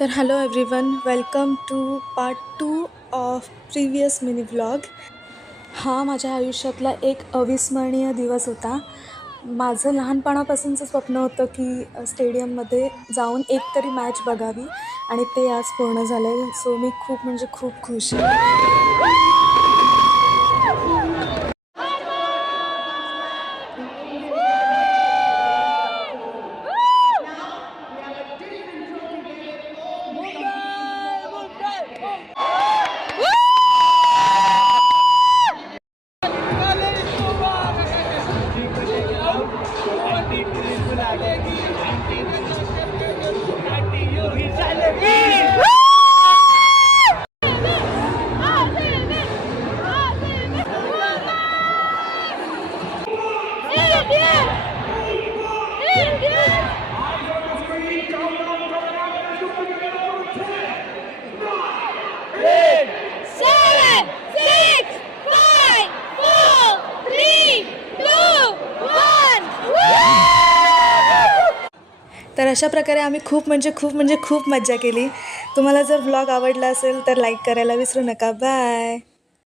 तर hello everyone, welcome to part 2 of previous mini vlog. हा माझ्या आयुष्यातला एक अविस्मरणीय दिवस होता. माझं लहानपणापासूनचं स्वप्न होतं की स्टेडियममध्ये जाऊन एक तरी मॅच बघावी आणि ते आज पूर्ण झालं आहे. सो मी खूप म्हणजे खूप खुश आहे. तर अशा प्रकारे आम्ही खूप मज्जा केली. तुम्हाला जर व्लॉग आवडला असेल तर लाईक करायला विसरू नका. बाय.